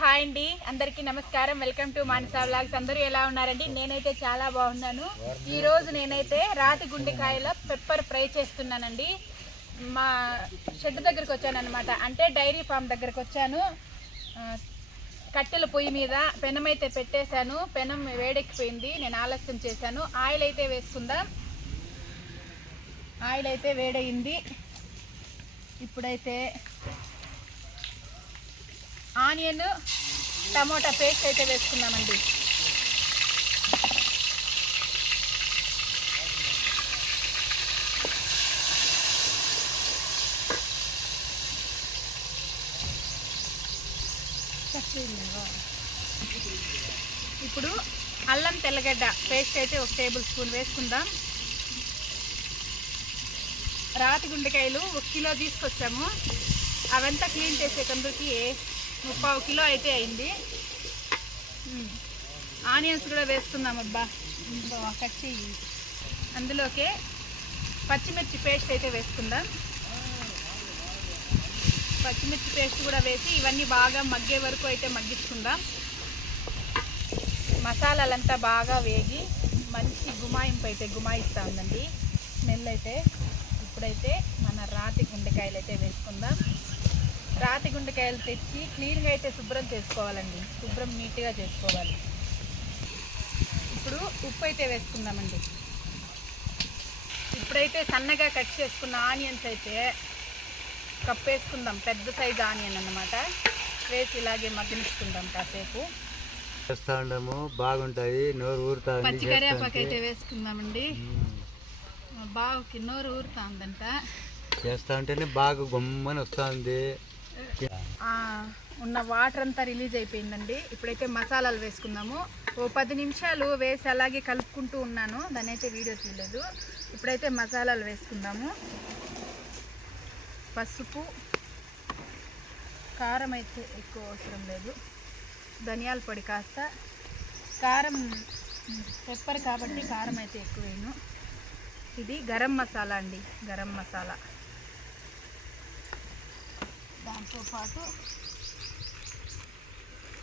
Hi అండి. అందరికీ నమస్కారం. వెల్కమ్ టు మానసా బ్లాగ్స్ అందరూ ఎలా ఉన్నారండి? నేనైతే చాలా బాగున్నాను. ఈ రోజు నేనైతే రాతి గుండెకాయలో పెప్పర్ ఫ్రై చేస్తున్నానండి. మా షెడ్ దగ్గరికి వచ్చాను అనమాట అంటే డైరీ ఫామ్ దగ్గరకు వచ్చాను. కట్టెల పొయ్యి మీద పెనం అయితే పెట్టేశాను. పెనం వేడెక్కిపోయింది. నేను ఆలస్యం చేశాను. ఆయిల్ అయితే వేసుకుందాం. ఆయిల్ అయితే వేడయింది. ఇప్పుడైతే ఆనియన్ టమోటా పేస్ట్ అయితే వేసుకుందామండి. ఇప్పుడు అల్లం తెల్లగడ్డ పేస్ట్ అయితే ఒక టేబుల్ స్పూన్ వేసుకుందాం. రాతి గుండెకాయలు ఒక కిలో తీసుకొచ్చాము. అవంతా క్లీన్ చేసే కందుకి ముప్పావు కిలో అయితే అయింది. ఆనియన్స్ కూడా వేసుకుందాం అబ్బా. కట్ చెయ్యి. అందులోకే పచ్చిమిర్చి పేస్ట్ అయితే వేసుకుందాం. పచ్చిమిర్చి పేస్ట్ కూడా వేసి ఇవన్నీ బాగా మగ్గే వరకు అయితే మగ్గించుకుందాం. మసాలాలంతా బాగా వేగి మంచి గుమాయింపు అయితే గుమాయిస్తూ ఉందండి స్మెల్ అయితే ఇప్పుడైతే మన రాతి గుండెకాయలు అయితే వేసుకుందాం. రాతి గుండెకాయలు తెచ్చి క్లీన్గా అయితే శుభ్రం చేసుకోవాలండి. శుభ్రం నీట్గా చేసుకోవాలి. ఇప్పుడు ఉప్పు అయితే వేసుకుందామండి. ఇప్పుడైతే సన్నగా కట్ చేసుకున్న ఆనియన్స్ అయితే కప్పేసుకుందాం పెద్ద సైజు ఆనియన్ అన్నమాట. వేసి ఇలాగే మగ్గనిచ్చుకుందాం కాసేపు. ఉండము బాగుంటాయి నోరు ఊరుతుంది పచ్చి కరివేపాకు అయితే వేసుకుందామండి. బాగా నోరు ఊరుతా ఉందంట చేస్తా ఉంటేనే బాగా గమ్మని వస్తుంది. ఉన్న వాటర్ అంతా రిలీజ్ అయిపోయిందండి. ఇప్పుడైతే మసాలాలు వేసుకుందాము. ఓ పది నిమిషాలు వేసి అలాగే కలుపుకుంటూ ఉన్నాను. దాని అయితే వీడియో తీయలేదు. ఇప్పుడైతే మసాలాలు వేసుకుందాము. పసుపు కారం అయితే ఎక్కువ అవసరం లేదు. ధనియాల పొడి కాస్త. కారం పెప్పర్ కాబట్టి కారం అయితే ఎక్కువ వేయను ఇది గరం మసాలా అండి. గరం మసాలా. దాంతోపాటు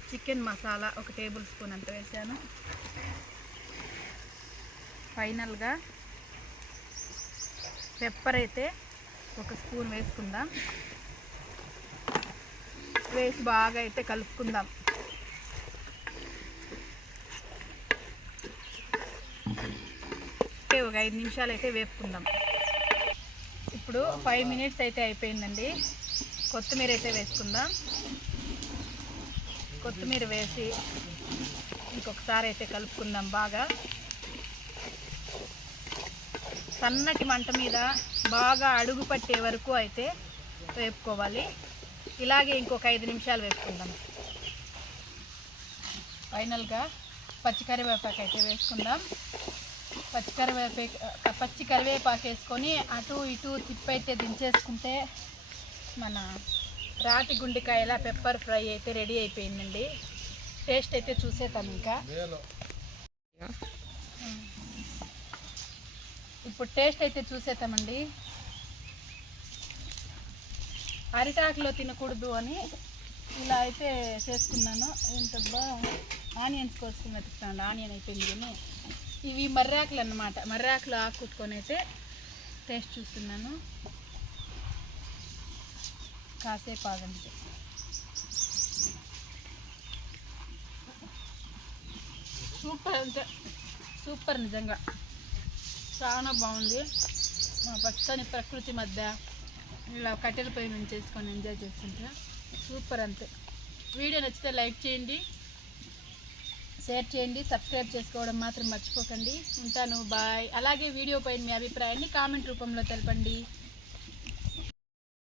చికెన్ మసాలా ఒక టేబుల్ స్పూన్ అంత వేసాను. ఫైనల్గా పెప్పర్ అయితే ఒక స్పూన్ వేసుకుందాం. వేసి బాగా అయితే కలుపుకుందాం. ఓకే, ఒక ఐదు నిమిషాలు అయితే వేపుకుందాం. ఇప్పుడు ఫైవ్ మినిట్స్ అయితే అయిపోయిందండి. కొత్తిమీర అయితే వేసుకుందాం. కొత్తిమీర వేసి ఇంకొకసారి అయితే కలుపుకుందాం బాగా. సన్నటి మంట మీద బాగా అడుగు పట్టే వరకు అయితే వేపుకోవాలి. ఇలాగే ఇంకొక ఐదు నిమిషాలు వేపుకుందాం. ఫైనల్గా పచ్చి కరివేపాకు అయితే వేసుకుందాం. పచ్చి కరివేపాకు పచ్చి కరివేపాకు వేసుకొని అటు ఇటు తిప్పైతే దించేసుకుంటే మన రాతి గుండెకాయల పెప్పర్ ఫ్రై అయితే రెడీ అయిపోయిందండి. టేస్ట్ అయితే చూసేద్దాం ఇంకా. ఇప్పుడు టేస్ట్ అయితే చూసేద్దామండి. అరిటాకులో తినకూడదు అని ఇలా అయితే చేసుకున్నాను ఏంటబ్బా? ఆనియన్స్ కోసం వెతుకుతాను. ఆనియన్ అయిపోయింది కానీ ఇవి మర్రాకులు అన్నమాట. మర్రాకులు ఆకుట్టుకొని అయితే టేస్ట్ చూస్తున్నాను. కాసేపు ఆగండి. సూపర్ అంతే. సూపర్ నిజంగా. చాలా బాగుంది. మా పచ్చని ప్రకృతి మధ్య ఇలా కట్టెల పొయ్యి నుంచి చేసుకొని ఎంజాయ్ చేస్తుంటా సూపర్ అంతే. వీడియో నచ్చితే లైక్ చేయండి షేర్ చేయండి సబ్స్క్రైబ్ చేసుకోవడం మాత్రం మర్చిపోకండి. ఉంటాను బాయ్. అలాగే వీడియో పైన మీ అభిప్రాయాన్ని కామెంట్ రూపంలో తెలపండి.